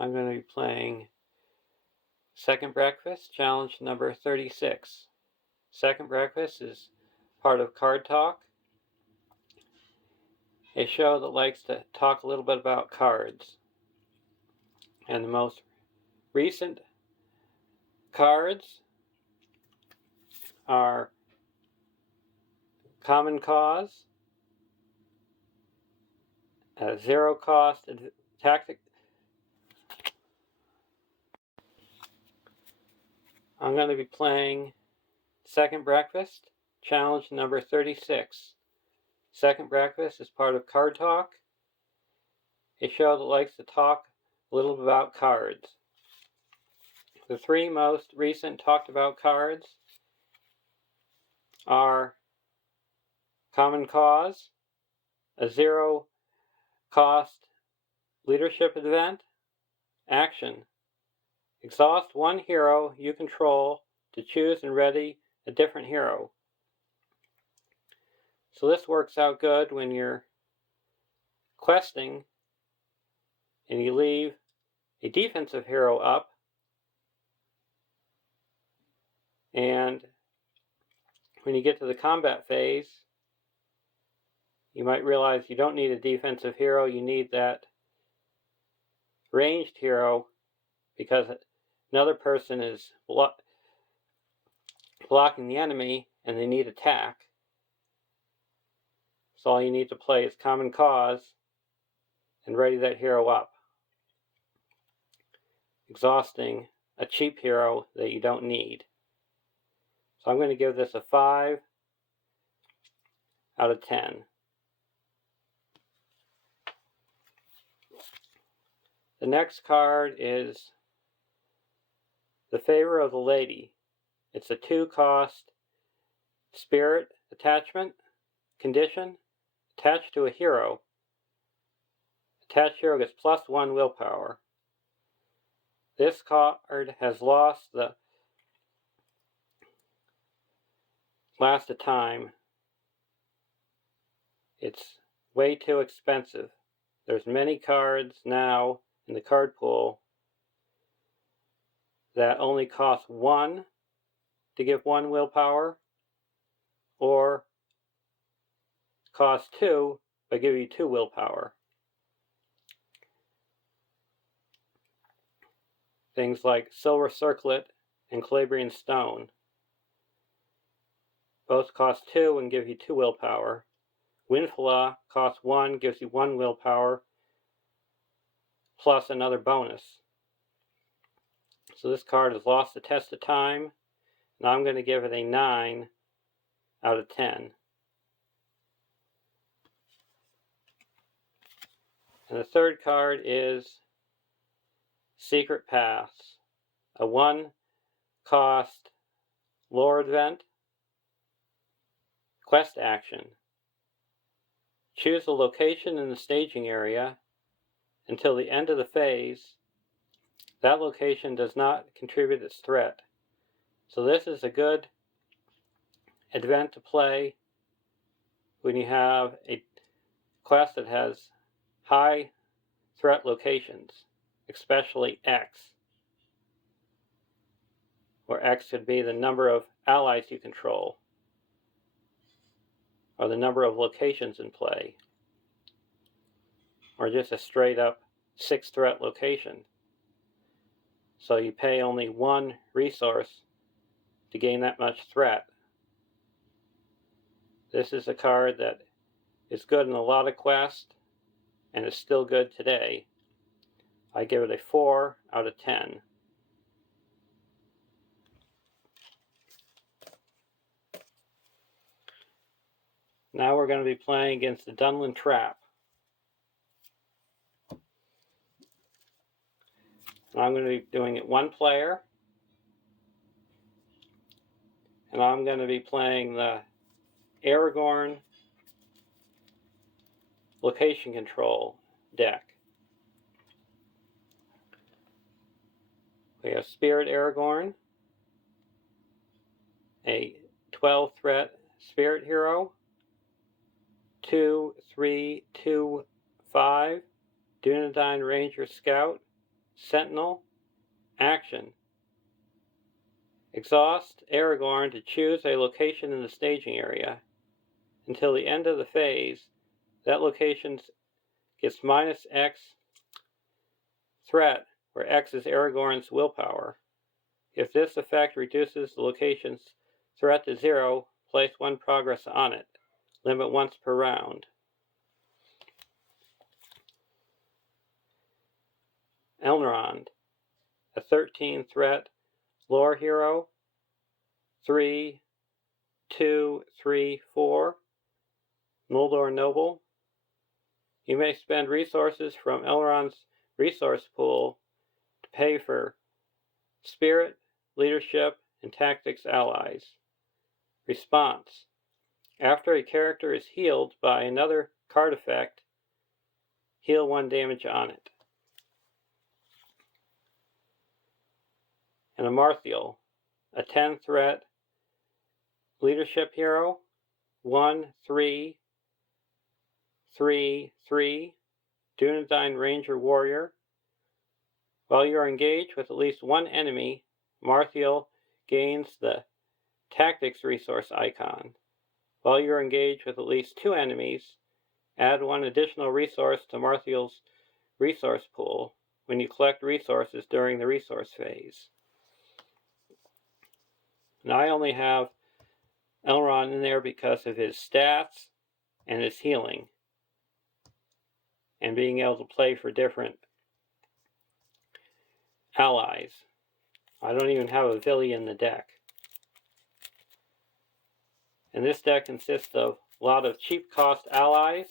I'm going to be playing Second Breakfast, challenge number 36. Second Breakfast is part of Card Talk, a show that likes to talk a little bit about cards. And the most recent cards are Common Cause, a zero-cost tactic. I'm going to be playing Second Breakfast, challenge number 36. Second Breakfast is part of Card Talk, a show that likes to talk a little bit about cards. The three most recent talked about cards are Common Cause, a zero-cost leadership event, action. Exhaust one hero you control to choose and ready a different hero. So this works out good when you're questing and you leave a defensive hero up, and when you get to the combat phase, you might realize you don't need a defensive hero, you need that ranged hero because another person is blocking the enemy and they need attack. So all you need to play is Common Cause and ready that hero up, exhausting a cheap hero that you don't need. So I'm going to give this a 5 out of 10. The next card is The Favor of the Lady. It's a 2-cost spirit attachment condition attached to a hero. Attached hero gets +1 willpower. This card has lost the last of time. It's way too expensive. There's many cards now in the card pool that only cost 1 to give 1 willpower, or cost 2 but give you 2 willpower. Things like Silver Circlet and Calabrian Stone both cost 2 and give you 2 willpower. Windflaw costs 1, gives you 1 willpower, plus another bonus. So this card has lost the test of time, and I'm going to give it a 9 out of 10. And the third card is Secret Paths, a 1-cost lore event, quest action. Choose a location in the staging area until the end of the phase. That location does not contribute its threat. So this is a good event to play when you have a quest that has high threat locations, especially X, where X could be the number of allies you control, or the number of locations in play, or just a straight up 6 threat location. So you pay only 1 resource to gain that much threat. This is a card that is good in a lot of quests and is still good today. I give it a 4 out of 10. Now we're going to be playing against the Duneland Trap. I'm going to be doing it 1 player, and I'm going to be playing the Aragorn location control deck. We have Spirit Aragorn, a 12 threat spirit hero, 2, 3, 2, 5, Duneland Ranger Scout, Sentinel. Action. Exhaust Aragorn to choose a location in the staging area. Until the end of the phase, that location gets minus X threat, where X is Aragorn's willpower. If this effect reduces the location's threat to 0, place 1 progress on it. Limit once per round. Elrond, a 13 threat lore hero. 3, 2, 3, 4. Noldor Noble. You may spend resources from Elrond's resource pool to pay for spirit, leadership, and tactics allies. Response. After a character is healed by another card effect, heal 1 damage on it. And Amarthiel, a 10 threat leadership hero. 1, 3, 3, 3. Duneland Ranger Warrior. While you are engaged with at least 1 enemy, Amarthiel gains the Tactics resource icon. While you are engaged with at least 2 enemies, add 1 additional resource to Amarthiel's resource pool when you collect resources during the resource phase. And I only have Elrond in there because of his stats and his healing, and being able to play for different allies. I don't even have a Vili in the deck. And this deck consists of a lot of cheap cost allies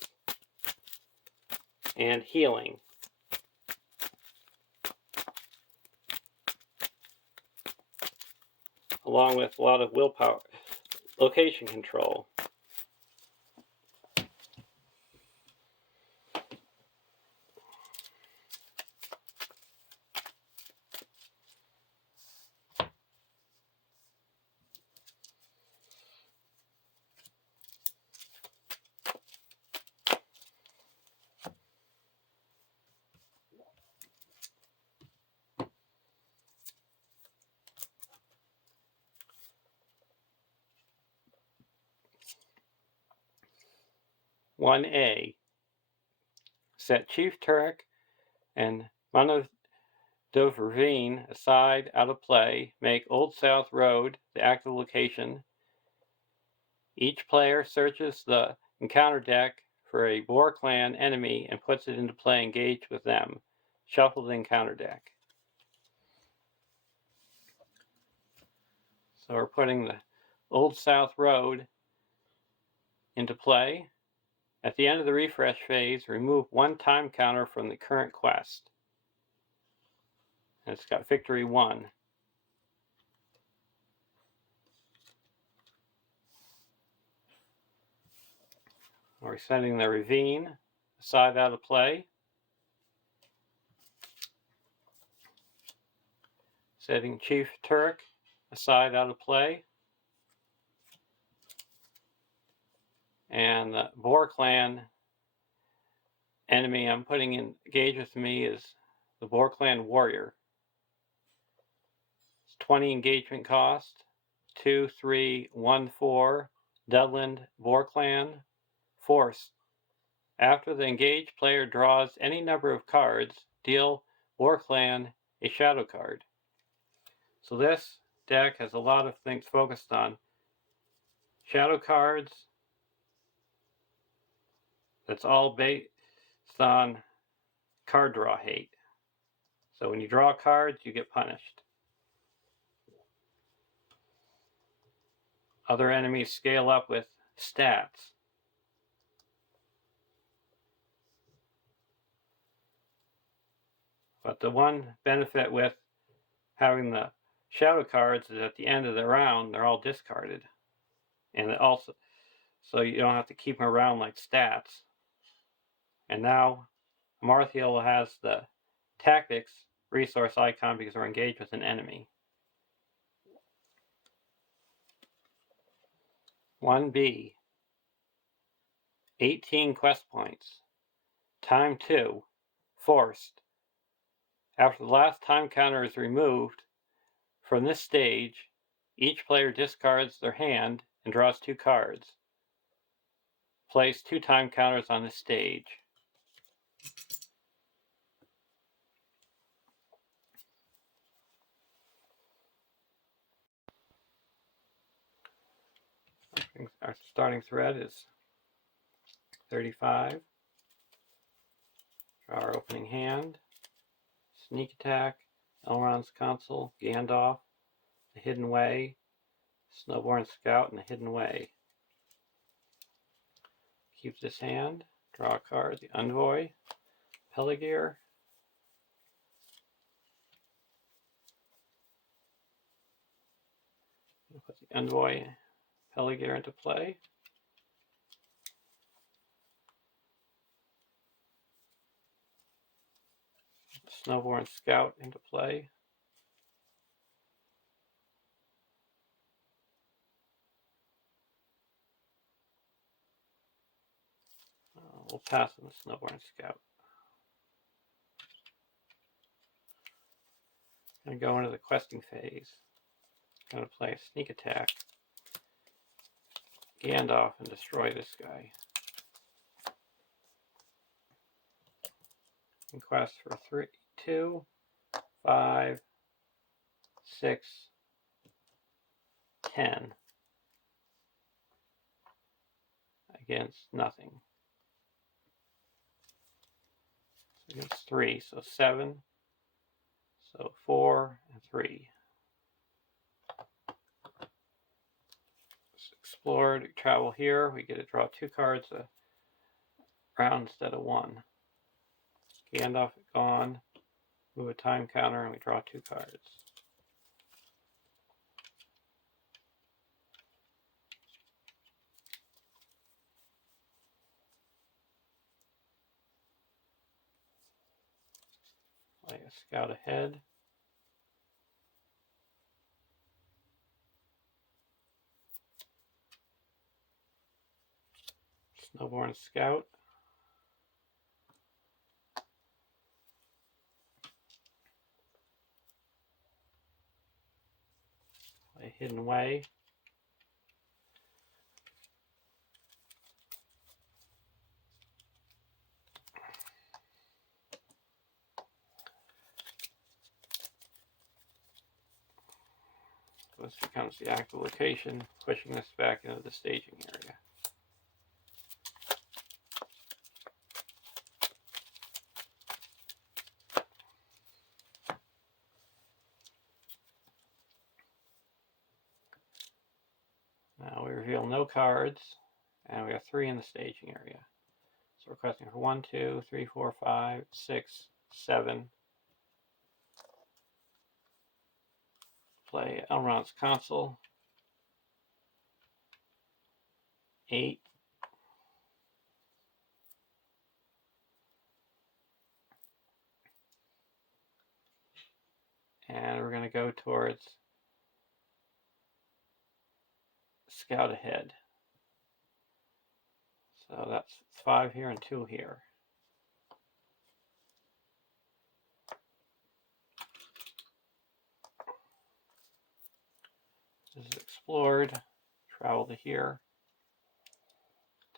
and healing. Along with a lot of willpower, location control. One A. Set Chief Turek and Mana Ravine aside out of play. Make Old South Road the active location. Each player searches the encounter deck for a Boar Clan enemy and puts it into play engaged with them. Shuffle the encounter deck. So we're putting the Old South Road into play. At the end of the refresh phase, remove 1 time counter from the current quest. And it's got victory 1. We're sending the Ravine aside out of play. Setting Chief Turek aside out of play. And the Boar Clan enemy I'm putting engaged with me is the Boar Clan Warrior. It's 20 engagement cost. 2, 3, 1, 4. Duneland Boar Clan. Force. After the engaged player draws any number of cards, deal Boar Clan a shadow card. So this deck has a lot of things focused on shadow cards. That's all based on card draw hate. So when you draw cards, you get punished. Other enemies scale up with stats. But the one benefit with having the shadow cards is at the end of the round, they're all discarded. And it also, so you don't have to keep them around like stats. And now Amarthiel has the tactics resource icon because we're engaged with an enemy. 1B. 18 quest points. Time 2. Forced. After the last time counter is removed from this stage, each player discards their hand and draws 2 cards. Place 2 time counters on the stage. Our starting thread is 35. Draw our opening hand. Sneak attack, Elrond's Council, Gandalf, the Hidden Way, Snowborn Scout, and the Hidden Way. Keep this hand. Draw a card, the Envoy, Peligir, put the Envoy Peligir into play. Snowborn Scout into play. We'll pass on the Snowborn Scout. I'm going to go into the questing phase. I'm going to play a sneak attack. Gandalf and destroy this guy. And quest for 3, 2, 5, 6, 10. Against nothing. Against 3, so 7. So 4 and 3. Explored, travel here. We get to draw 2 cards a round instead of 1. Gandalf gone. Move a time counter and we draw 2 cards. Play a scout ahead. Snowborn Scout. Play Hidden Way. This becomes the active location, pushing this back into the staging area. Now we reveal no cards, and we have 3 in the staging area. So we're requesting for 1, 2, 3, 4, 5, 6, 7. Play Elrond's Council. 8. And we're going to go towards Scout ahead. So that's 5 here and 2 here. This is explored. Travel to here.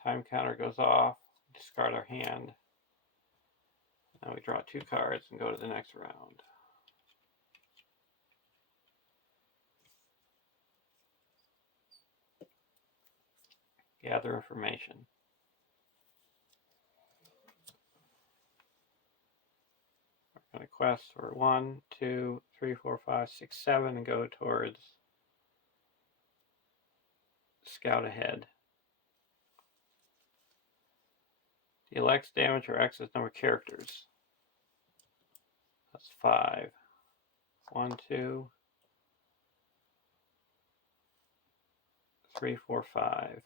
Time counter goes off. Discard our hand. Now we draw 2 cards and go to the next round. Gather information. We're going to quest for 1, 2, 3, 4, 5, 6, 7 and go towards Scout ahead. Deal X damage or X's number of characters. That's 5. 1, 2, 3, 4, 5.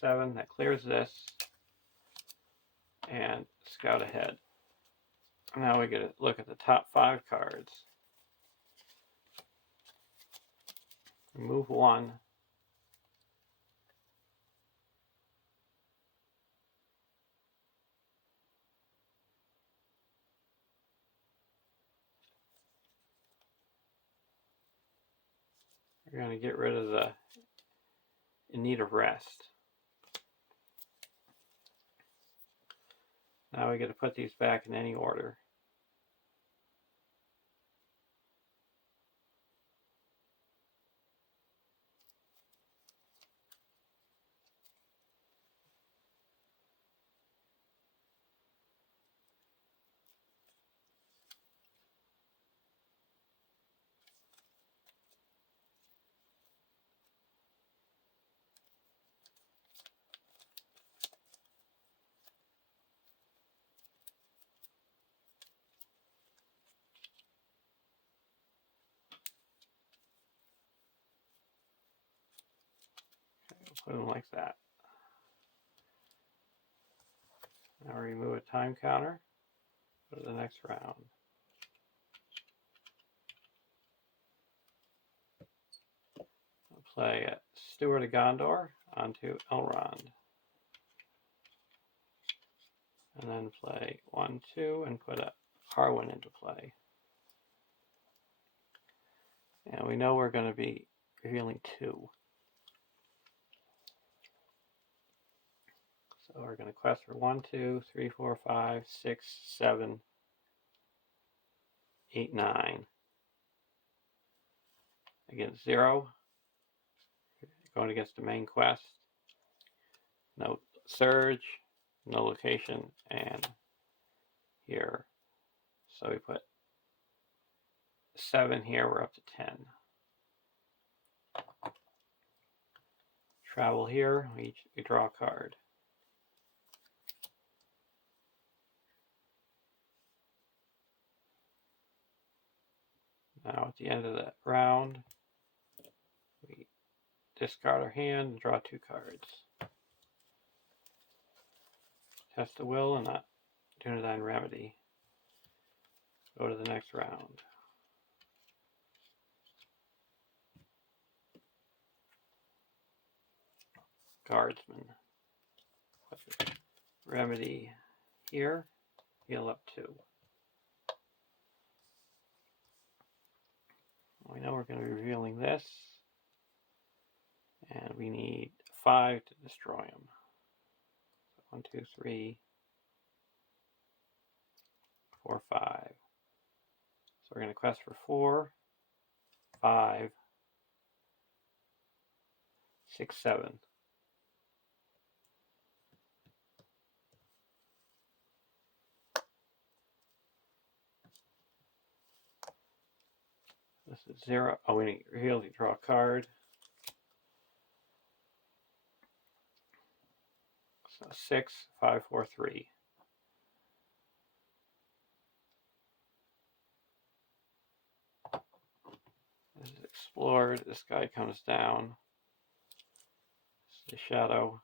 7. That clears this. And Scout ahead. Now we get to look at the top 5 cards. Remove 1. We're going to get rid of the in need of rest. Now we got to put these back in any order. Put them like that. Now remove a time counter. Go to the next round. I'll play Steward of Gondor onto Elrond. And then play 1, 2, and put a Harwin into play. And we know we're going to be revealing 2. So we're going to quest for 1, 2, 3, 4, 5, 6, 7, 8, 9. Against 0. Going against the main quest. No surge, no location, and here. So we put 7 here, we're up to 10. Travel here, we draw a card. Now at the end of the round, we discard our hand and draw 2 cards. Test the will and not Duneland Remedy. Go to the next round. Guardsman. Remedy here. Heal up 2. We know we're going to be revealing this. And we need 5 to destroy him. So 1, 2, 3, 4, 5. So we're going to quest for 4, 5, 6, 7. This is 0. Oh, we need to reveal to draw a card. So 6, 5, 4, 3. This is explored. This guy comes down. This is the shadow.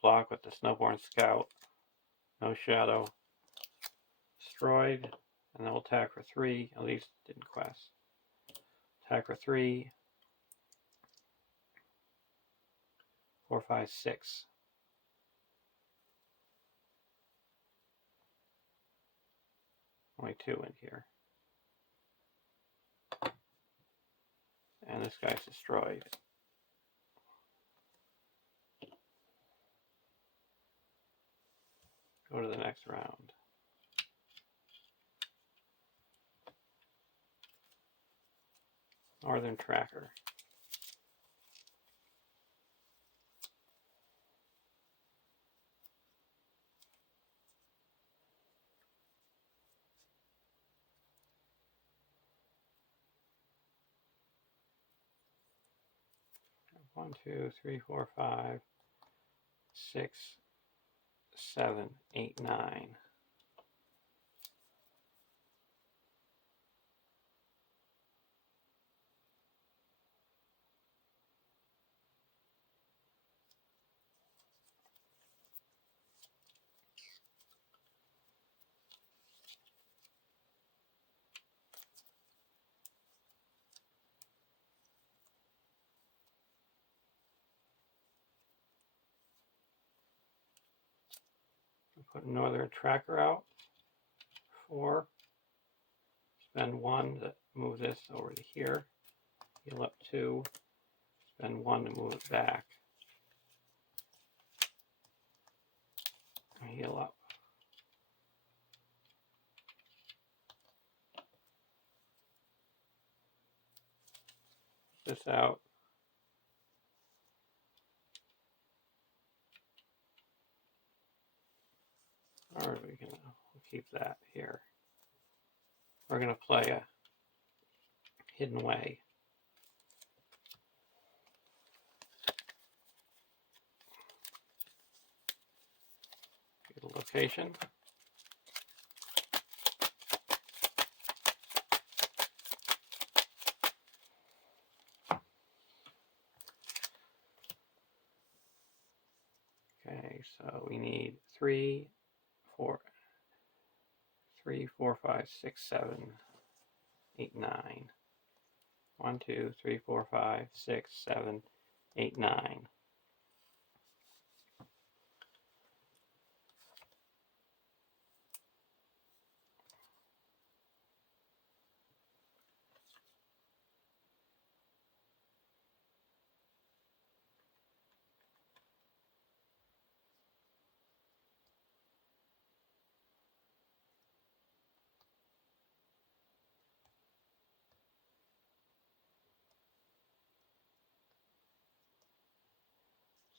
Block with the Snowborn Scout. No shadow. Destroyed. And then we'll attack for 3. At least didn't quest. Attack for 3. 4, 5, 6. Only 2 in here. And this guy's destroyed. Go to the next round. Northern Tracker. One, 2, 3, 4, 5, 6, 7, 8, 9. Put Northern Tracker out. 4. Spend 1 to move this over to here. Heal up 2. Spend 1 to move it back. Heal up. This out. Or we can keep that here. We're going to play a hidden way. Get a location. Okay, so we need 3, 4, 5, 6, 7, 8, 9. 1, 2, 3, 4, 5, 6, 7, 8, 9.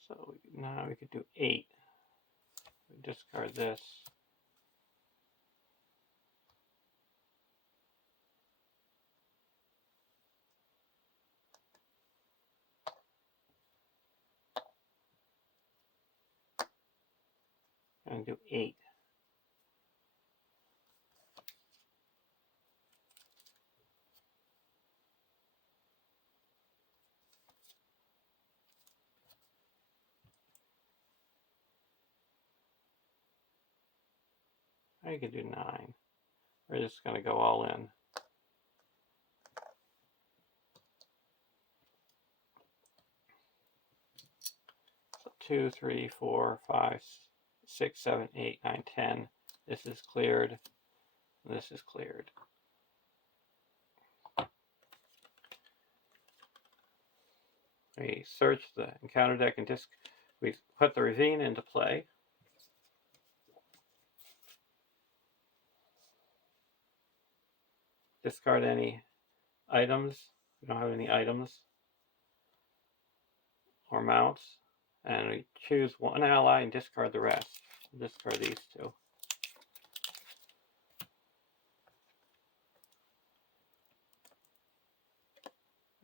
So now we could do 8. Discard this. And do 8. I could do 9. We're just going to go all in. So 2, 3, 4, 5, 6, 7, 8, 9, 10. This is cleared. This is cleared. We search the encounter deck and we put the ravine into play. Discard any items. We don't have any items or mounts. And we choose one ally and discard the rest. We'll discard these 2.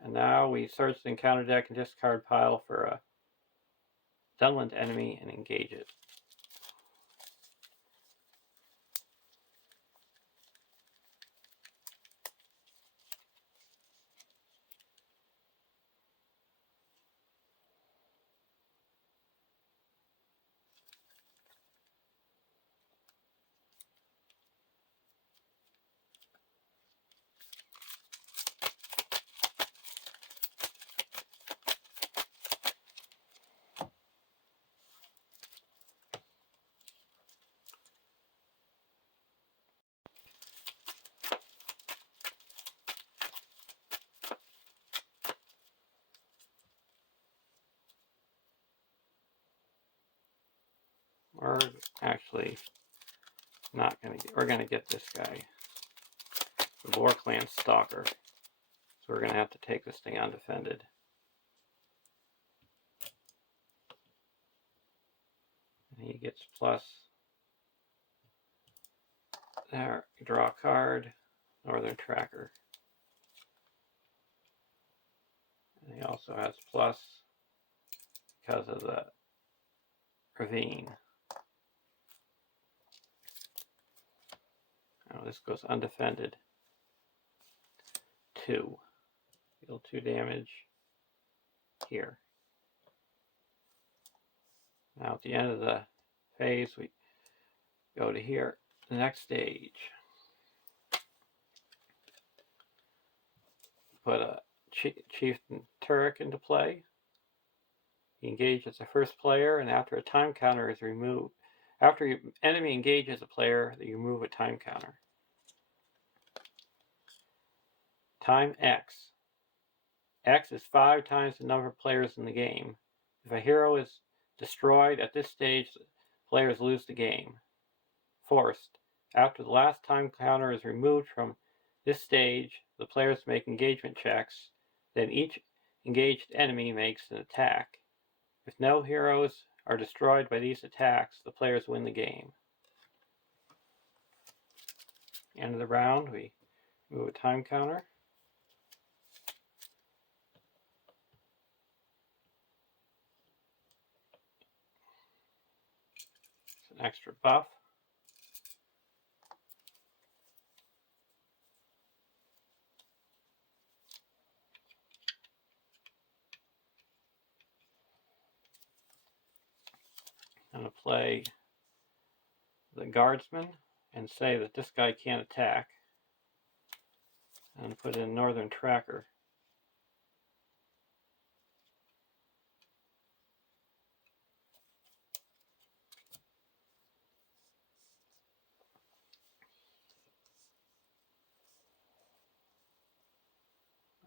And now we search the encounter deck and discard pile for a Duneland enemy and engage it. We're actually not going to get, we're going to get this guy, the Boar Clan Stalker. So we're going to have to take this thing undefended. And he gets plus. There, you draw a card, Northern Tracker. And he also has plus because of the ravine. Now this goes undefended. 2. Deal 2 damage here. Now at the end of the phase, we go to here. The next stage. Put a Chieftain Turek into play. He engages the first player, and after a time counter is removed, after your enemy engages a player, you remove a time counter. Time X. X is 5 times the number of players in the game. If a hero is destroyed at this stage, players lose the game. Forced. After the last time counter is removed from this stage, the players make engagement checks. Then each engaged enemy makes an attack. If no heroes are destroyed by these attacks, the players win the game. End of the round, we move a time counter. It's an extra buff. I'm going to play the guardsman and say that this guy can't attack. I'm going to put in Northern Tracker.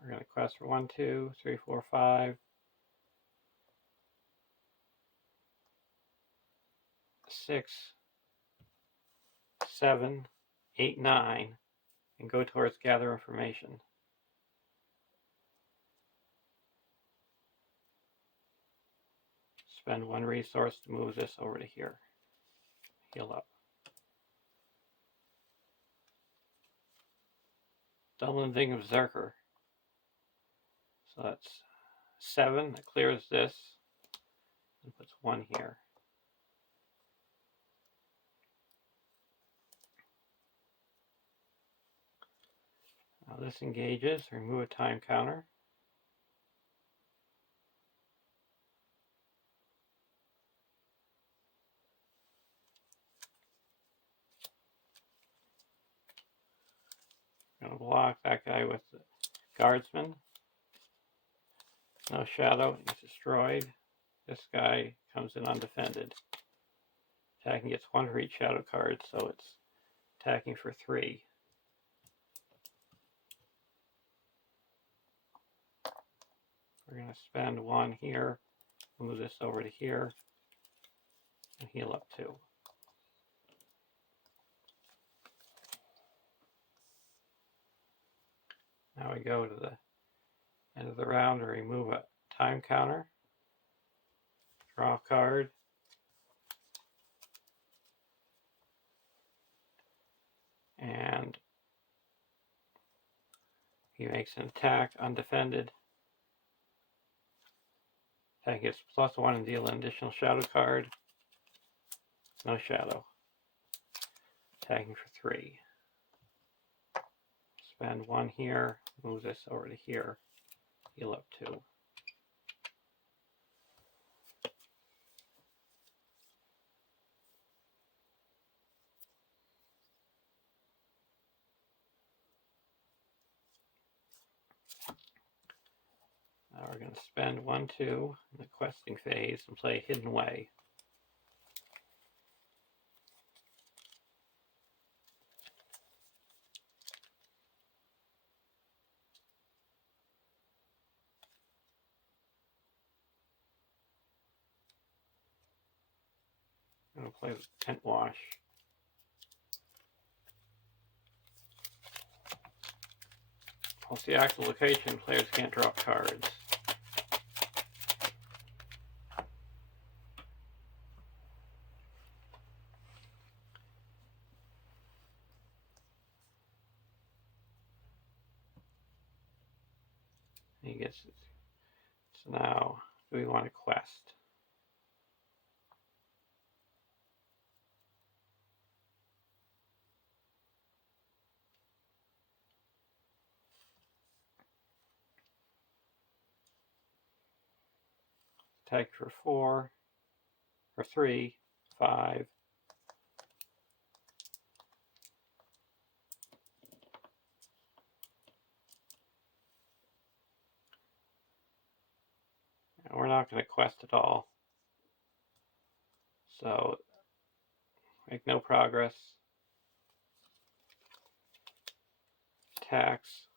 We're going to quest for 1, 2, 3, 4, 5, 6, 7, 8, 9, and go towards gather information. Spend 1 resource to move this over to here. Heal up. Duneland Berserker. So that's 7. That clears this and puts 1 here. Now this engages. Remove a time counter. I'm going to block that guy with the guardsman. No shadow, he's destroyed. This guy comes in undefended. Attacking gets 1 for each shadow card, so it's attacking for 3. We're going to spend 1 here, move this over to here, and heal up 2. Now we go to the end of the round and remove a time counter. Draw a card. And he makes an attack undefended. Attack gets +1 and deal an additional shadow card. No shadow. Attacking for 3. Spend 1 here, move this over to here, heal up 2. Now we're going to spend 1, 2 in the questing phase and play Hidden Way. I'm going to play the Tent Wash. Once the active location, players can't draw cards. He gets it. So now, do we want a quest? Attack for 4, or 3, 5. And we're not going to quest at all. So, make no progress. Attacks.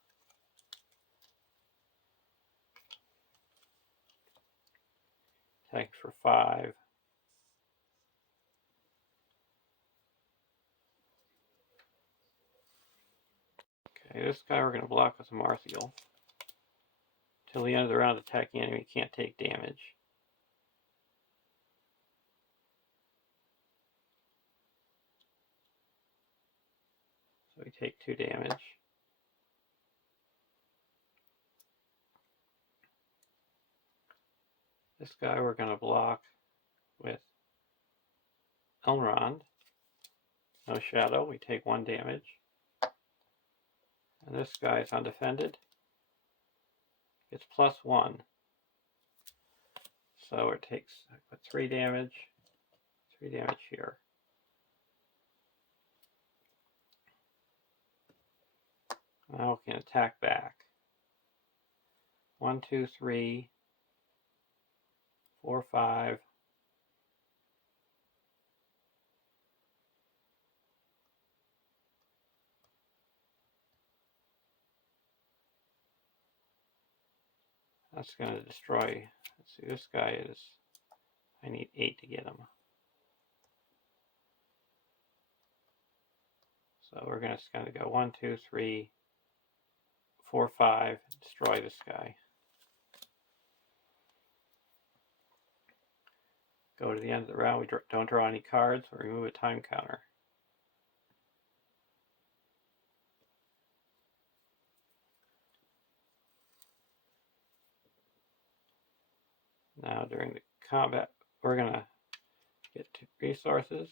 attacking for 5. Okay, this guy we're going to block with a Martial. Till the end of the round, attacking enemy can't take damage. So we take 2 damage. This guy we're going to block with Elrond. No shadow, we take 1 damage. And this guy is undefended. It's +1. So it takes, I put 3 damage, 3 damage here. Now we can attack back. 1, 2, 3, 4, 5. That's going to destroy. Let's see, this guy is, I need 8 to get him. So we're just going to go 1, 2, 3, 4, 5, destroy this guy. Go to the end of the round, we don't draw any cards, or remove a time counter. Now during the combat, we're going to get 2 resources.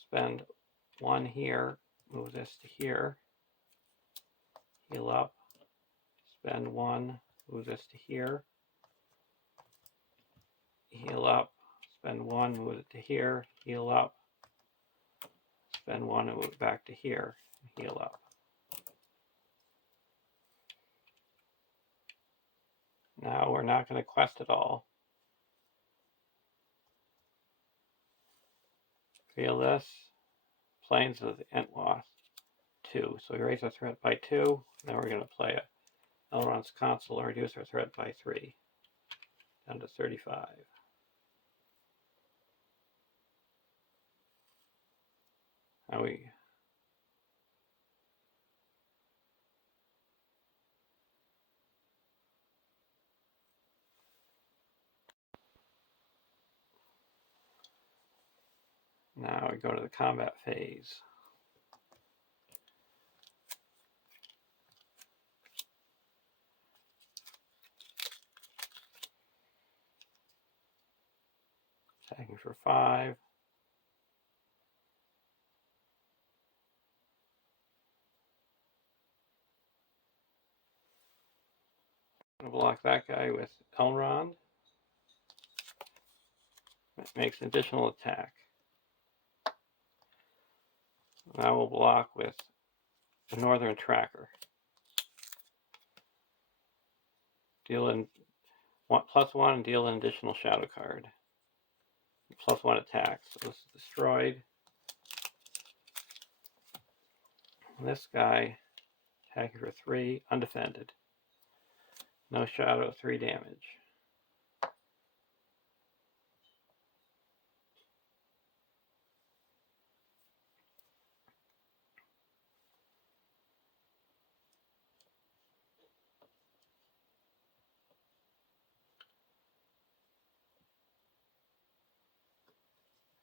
Spend 1 here, move this to here. Heal up. Spend 1, move this to here. Heal up. Spend 1, move it to here. Heal up. Spend 1 and move it back to here. Heal up. Now we're not going to quest at all. Feel this. Plains of the Entloth 2. So we raise our threat by 2. Then we're going to play Elrond's Consul and reduce our threat by 3. Down to 35. Now we go to the combat phase. Attacking for 5. I'm going to block that guy with Elrond. It makes an additional attack. Now we'll block with the Northern Tracker. Deal in +1 and deal an additional shadow card. +1 attack. So this is destroyed. And this guy attacking for 3, undefended. No shadow, 3 damage.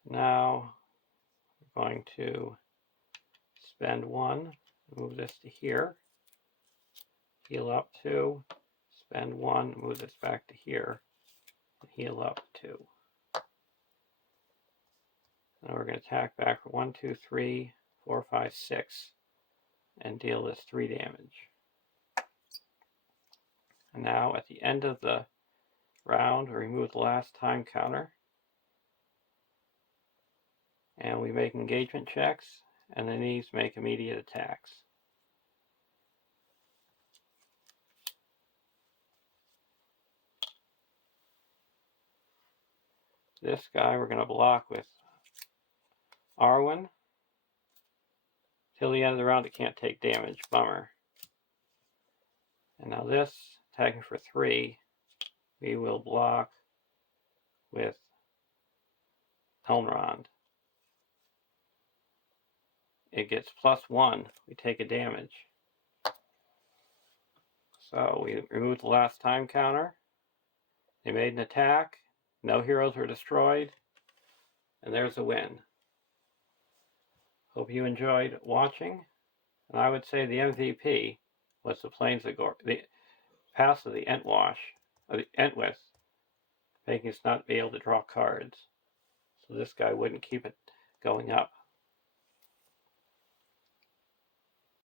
Now we're going to spend 1, move this to here, heal up 2, spend 1, move this back to here, and heal up 2. Now we're going to attack back for 1, 2, 3, 4, 5, 6, and deal this 3 damage. And now at the end of the round, we remove the last time counter. And we make engagement checks, and then these make immediate attacks. This guy we're going to block with Arwen. Till the end of the round it can't take damage. Bummer. And now this, attacking for 3. we will block with Elrond. It gets +1. We take a damage. So we remove the last time counter. They made an attack. No heroes were destroyed. And there's a win. Hope you enjoyed watching. And I would say the MVP was the Planeswalker, the pass of the Entwash, or the Entwith, making us not be able to draw cards. So this guy wouldn't keep it going up.